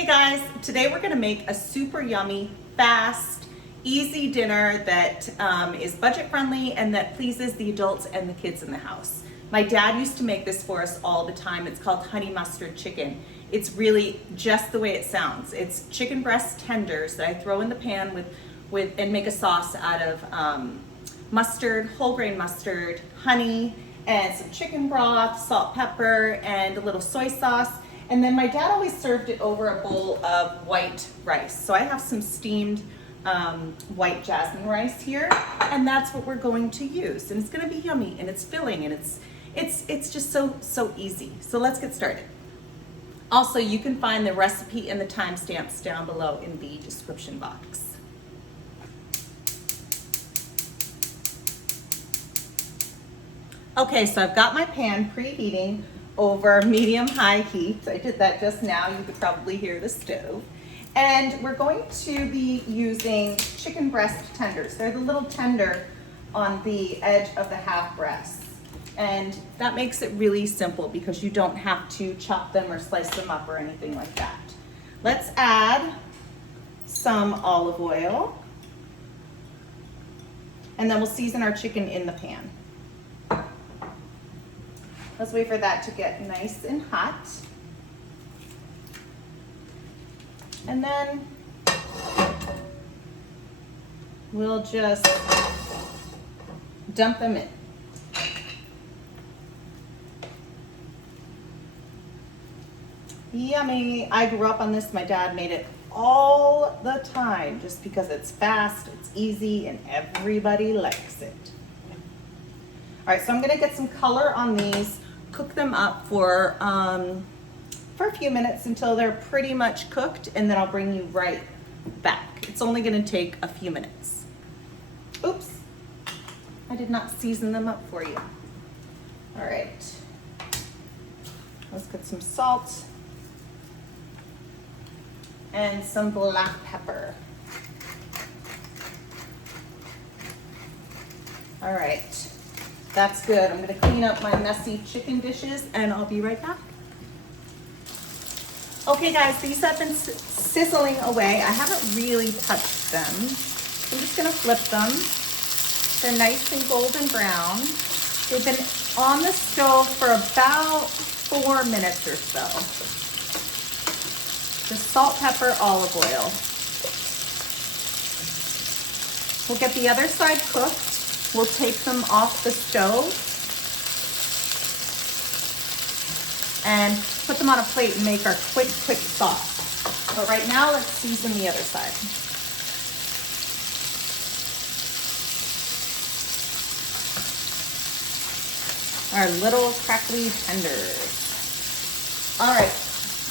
Hey guys, today we're gonna make a super yummy, fast, easy dinner that is budget friendly and that pleases the adults and the kids in the house. My dad used to make this for us all the time. It's called honey mustard chicken. It's really just the way it sounds. It's chicken breast tenders that I throw in the pan with and make a sauce out of mustard, whole grain mustard, honey, and some chicken broth, salt, pepper, and a little soy sauce. And then my dad always served it over a bowl of white rice. So I have some steamed white jasmine rice here, and that's what we're going to use. And it's gonna be yummy, and it's filling, and it's just so easy. So let's get started. Also, you can find the recipe and the timestamps down below in the description box. Okay, so I've got my pan preheating over medium-high heat. I did that just now. You could probably hear the stove. And we're going to be using chicken breast tenders. They're the little tender on the edge of the half breast. And that makes it really simple because you don't have to chop them or slice them up or anything like that. Let's add some olive oil. And then we'll season our chicken in the pan. Let's wait for that to get nice and hot. And then we'll just dump them in. Yummy. I grew up on this. My dad made it all the time just because it's fast, it's easy, and everybody likes it. All right, so I'm gonna get some color on these, cook them up for a few minutes until they're pretty much cooked, and then I'll bring you right back. It's only gonna take a few minutes. Oops, I did not season them up for you. All right, let's get some salt and some black pepper. All right. That's good. I'm gonna clean up my messy chicken dishes and I'll be right back. Okay guys, these have been sizzling away. I haven't really touched them. I'm just gonna flip them. They're nice and golden brown. They've been on the stove for about 4 minutes or so. Just salt, pepper, olive oil. We'll get the other side cooked. We'll take them off the stove and put them on a plate and make our quick sauce. But right now, let's season the other side. Our little crackly tenders. All right,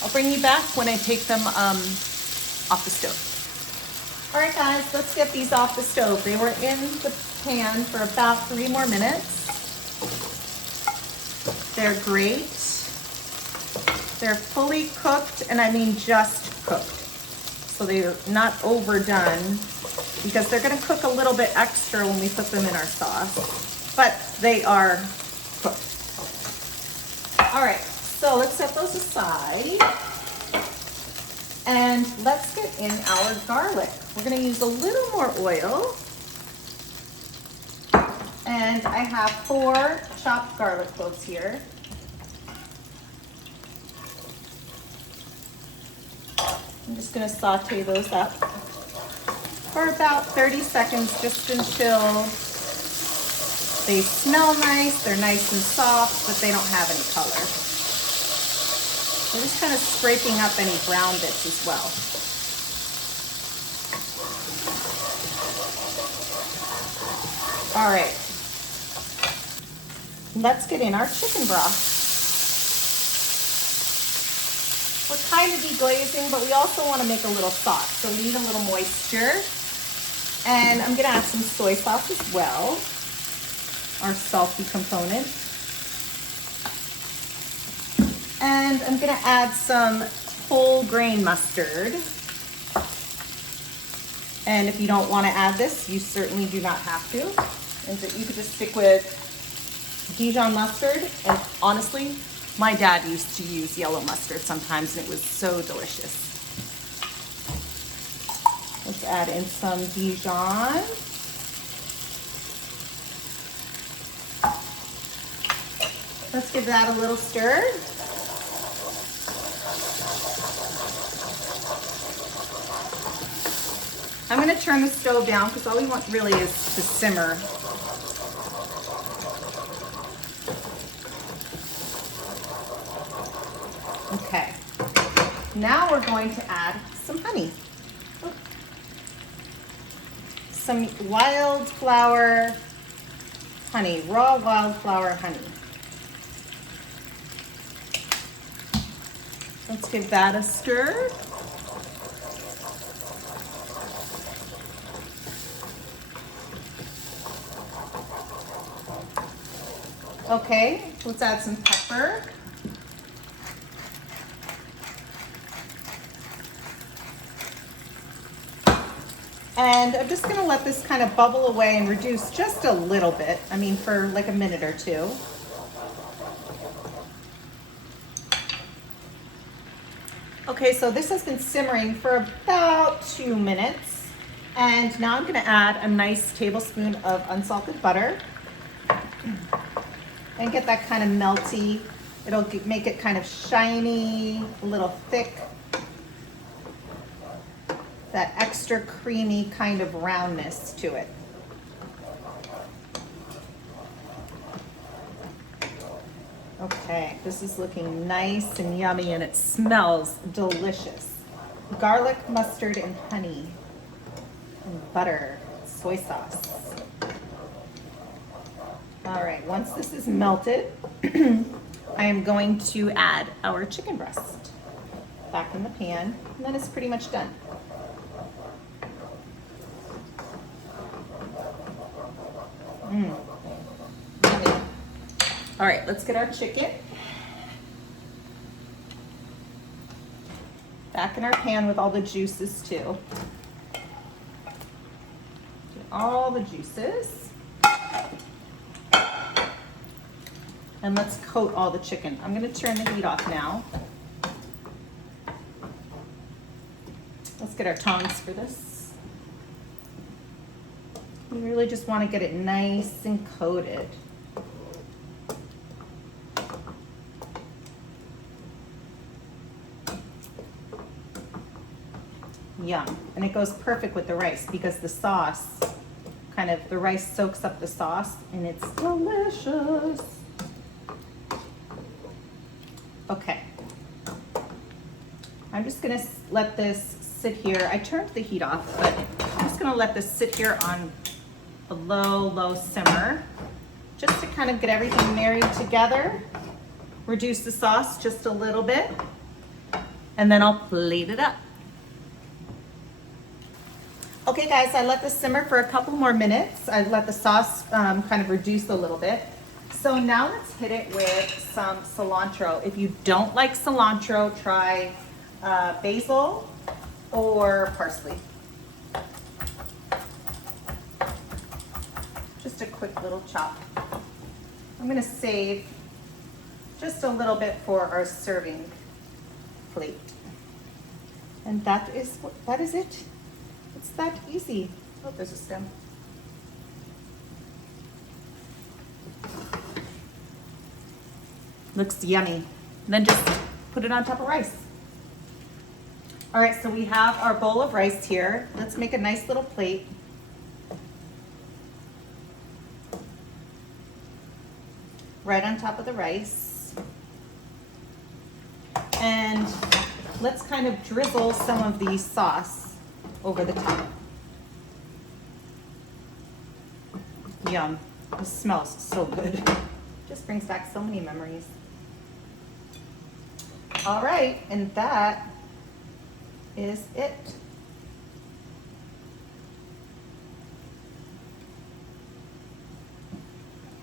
I'll bring you back when I take them off the stove. All right guys, let's get these off the stove. They were in the pan for about 3 more minutes. They're great. They're fully cooked, and I mean just cooked. So they're not overdone because they're gonna cook a little bit extra when we put them in our sauce, but they are cooked. All right, so let's set those aside. And let's get in our garlic. We're gonna use a little more oil. And I have 4 chopped garlic cloves here. I'm just gonna saute those up for about 30 seconds, just until they smell nice, they're nice and soft, but they don't have any color. We're just kind of scraping up any brown bits as well. All right, let's get in our chicken broth. We're kind of deglazing, but we also want to make a little sauce, so we need a little moisture. And I'm gonna add some soy sauce as well, our salty component. And I'm gonna add some whole grain mustard. And if you don't wanna add this, you certainly do not have to. And you could just stick with Dijon mustard. And honestly, my dad used to use yellow mustard sometimes and it was so delicious. add in some dijon. Let's give that a little stir. I'm going to turn the stove down because all we want really is to simmer. Okay, now we're going to add some honey. Some wildflower honey, raw wildflower honey. Let's give that a stir. Okay, let's add some pepper. And I'm just gonna let this kind of bubble away and reduce just a little bit. I mean, for like a minute or two. Okay, so this has been simmering for about 2 minutes. And now I'm gonna add a nice tablespoon of unsalted butter. And get that kind of melty. It'll make it kind of shiny, a little thick. That extra creamy kind of roundness to it. Okay, this is looking nice and yummy and it smells delicious. Garlic, mustard, and honey, and butter, soy sauce. All right, once this is melted, I am going to add our chicken breast back in the pan, and then it's pretty much done. Yummy. All right, let's get our chicken back in our pan with all the juices too. Get all the juices. And let's coat all the chicken. I'm gonna turn the heat off now. Let's get our tongs for this. We really just want to get it nice and coated. Yum. And it goes perfect with the rice because the sauce, the rice soaks up the sauce and it's delicious. Okay. I'm just gonna let this sit here. I turned the heat off, but I'm just gonna let this sit here on a low simmer, just to kind of get everything married together. Reduce the sauce just a little bit, and then I'll plate it up. Okay guys, I let this simmer for a couple more minutes. I let the sauce kind of reduce a little bit. So now let's hit it with some cilantro. If you don't like cilantro, try basil or parsley. Just a quick little chop. I'm gonna save just a little bit for our serving plate. And that is it. It's that easy. Oh, there's a stem. Looks yummy. And then just put it on top of rice. All right, so we have our bowl of rice here. Let's make a nice little plate. Right on top of the rice. And let's kind of drizzle some of the sauce over the top. Yum. This smells so good. Just brings back so many memories. All right, and that is it.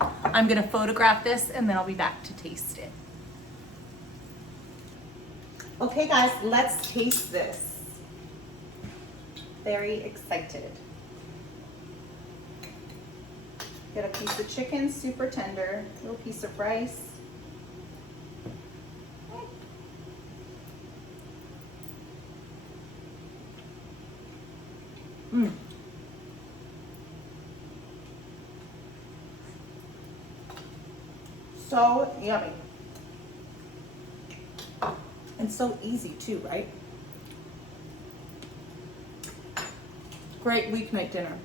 I'm gonna photograph this and then I'll be back to taste it. Okay guys, let's taste this. Very excited. Get a piece of chicken, super tender, little piece of rice. So yummy. And so easy too, right? Great weeknight dinner.